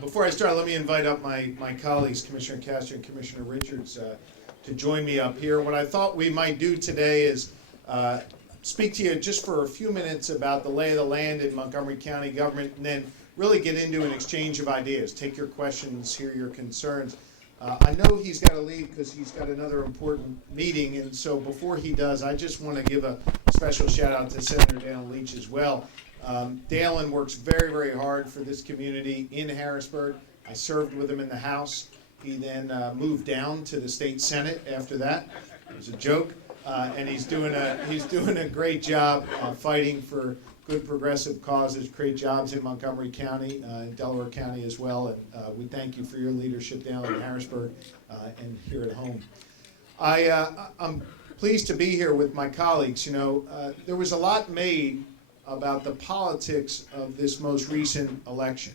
Before I start, let me invite up my colleagues, Commissioner Castro and Commissioner Richards, to join me up here. What I thought we might do today is speak to you just for a few minutes about the lay of the land in Montgomery County government, and then really get into an exchange of ideas, take your questions, hear your concerns. I know he's got to leave because he's got another important meeting, and so before he does, I just want to give a special shout out to Senator Dalen Leach as well. Dalen works very, very hard for this community in Harrisburg. I served with him in the House. He then moved down to the state Senate after that. It was a joke, and he's doing a great job fighting for good progressive causes, create jobs in Montgomery County, in Delaware County as well. And we thank you for your leadership down in Harrisburg and here at home. I'm pleased to be here with my colleagues. You know, there was a lot made about the politics of this most recent election.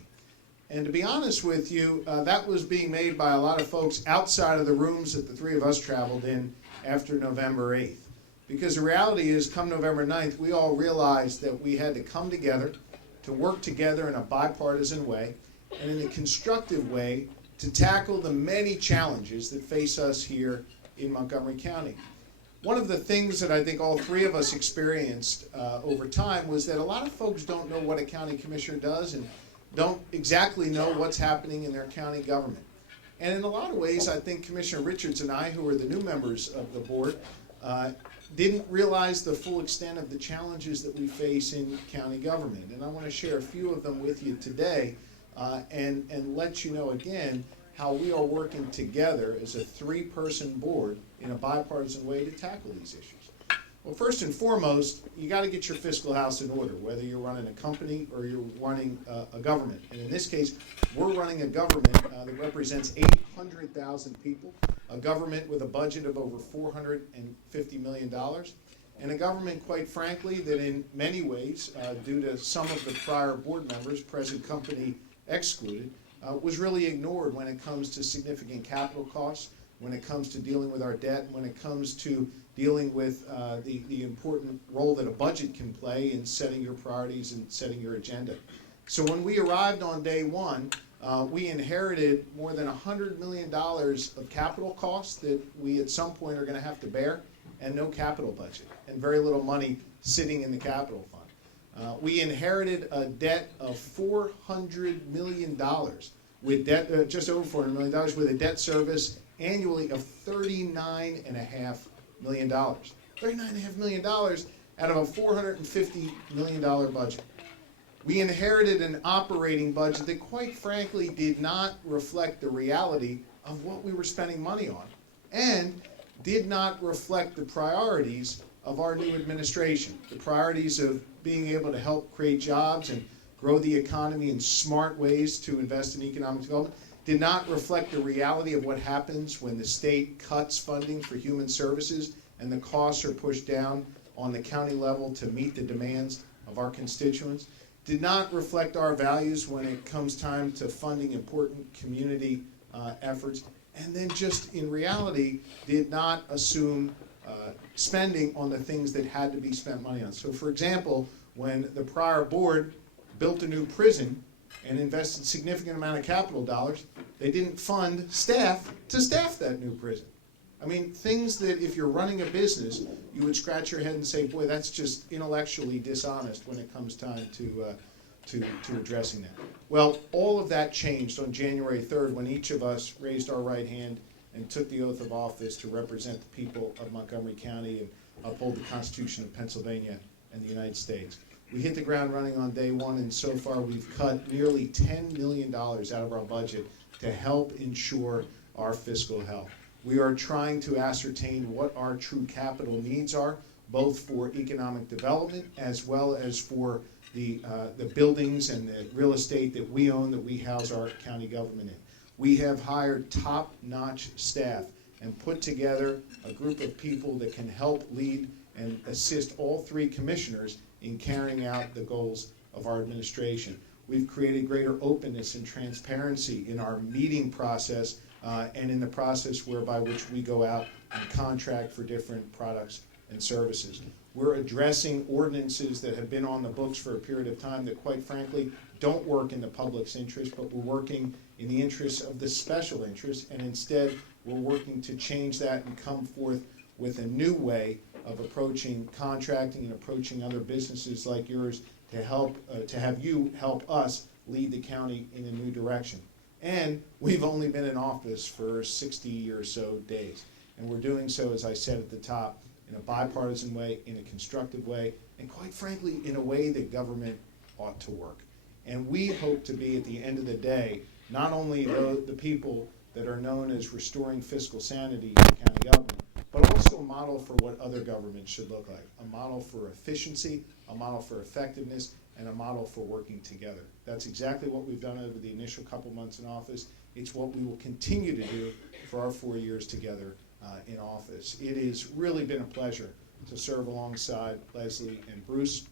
And to be honest with you, that was being made by a lot of folks outside of the rooms that the three of us traveled in after November 8th. Because the reality is, come November 9th, we all realized that we had to come together, to work together in a bipartisan way, and in a constructive way to tackle the many challenges that face us here in Montgomery County. One of the things that I think all three of us experienced over time was that a lot of folks don't know what a county commissioner does and don't exactly know what's happening in their county government. And in a lot of ways, I think Commissioner Richards and I, who are the new members of the board, didn't realize the full extent of the challenges that we face in county government. And I want to share a few of them with you today and let you know again how we are working together as a three-person board in a bipartisan way to tackle these issues. Well, first and foremost, you got to get your fiscal house in order, whether you're running a company or you're running a government. And in this case, we're running a government that represents 800,000 people, a government with a budget of over $450 million, and a government, quite frankly, that in many ways, due to some of the prior board members, present company excluded, was really ignored when it comes to significant capital costs, when it comes to dealing with our debt, when it comes to dealing with the important role that a budget can play in setting your priorities and setting your agenda. So when we arrived on day one, we inherited more than $100 million of capital costs that we at some point are going to have to bear, and no capital budget, and very little money sitting in the capital fund. We inherited a debt of $400 million, with debt just over $400 million, with a debt service annually of $39.5 million. $39.5 million out of a $450 million budget. We inherited an operating budget that, quite frankly, did not reflect the reality of what we were spending money on, and did not reflect the priorities of our new administration, the priorities of being able to help create jobs and grow the economy in smart ways to invest in economic development, did not reflect the reality of what happens when the state cuts funding for human services and the costs are pushed down on the county level to meet the demands of our constituents, did not reflect our values when it comes time to funding important community efforts, and then just in reality did not assume spending on the things that had to be spent money on. So for example, when the prior board built a new prison and invested significant amount of capital dollars, they didn't fund staff to staff that new prison. I mean, things that if you're running a business, you would scratch your head and say, boy, that's just intellectually dishonest when it comes time to addressing that. Well, all of that changed on January 3rd when each of us raised our right hand and took the oath of office to represent the people of Montgomery County and uphold the Constitution of Pennsylvania and the United States. We hit the ground running on day one, and so far we've cut nearly $10 million out of our budget to help ensure our fiscal health. We are trying to ascertain what our true capital needs are, both for economic development as well as for the buildings and the real estate that we own, that we house our county government in. We have hired top-notch staff and put together a group of people that can help lead and assist all three commissioners in carrying out the goals of our administration. We've created greater openness and transparency in our meeting process and in the process whereby which we go out and contract for different products and services. We're addressing ordinances that have been on the books for a period of time that, quite frankly, don't work in the public's interest, but we're working in the interests of the special interests, and instead we're working to change that and come forth with a new way of approaching contracting and approaching other businesses like yours to help, to have you help us lead the county in a new direction. And we've only been in office for 60 or so days. And we're doing so, as I said at the top, in a bipartisan way, in a constructive way, and quite frankly, in a way that government ought to work. And we hope to be, at the end of the day, not only the people that are known as restoring fiscal sanity in county government, but also a model for what other governments should look like. A model for efficiency, a model for effectiveness, and a model for working together. That's exactly what we've done over the initial couple months in office. It's what we will continue to do for our 4 years together in office. It has really been a pleasure to serve alongside Leslie and Bruce.